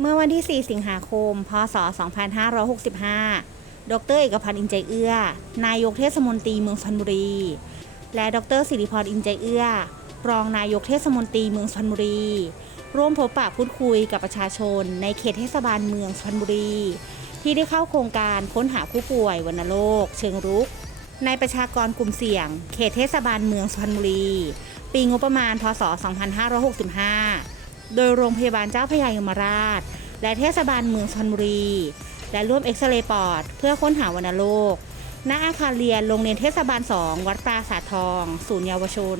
เมื่อวันที่ 4 สิงหาคม พศ 2565 ดรเอกพันธ์อินใจเอื้อ นายกเทศมนตรีเมืองชลบุรี และดรสิริพรอินใจเอื้อ รองนายกเทศมนตรีเมืองชลบุรี ร่วมพบปะพูดคุยกับประชาชน ในเขตเทศบาลเมืองชลบุรี ที่ได้เข้าโครงการค้นหาผู้ป่วยวัณโรคเชิงรุก ในประชากรกลุ่มเสี่ยง เขตเทศบาลเมืองชลบุรี ปีงบประมาณ พศ 2565โดยโรงพยาบาลเจ้าพระยายมราช และเทศบาลเมืองชลบุรี และร่วมเอ็กซเรย์ปอด เพื่อค้นหาวัณโรคณอาคารเรียนโรงเรียนเทศบาล 2 วัดปราสาททอง ศูนย์เยาวชน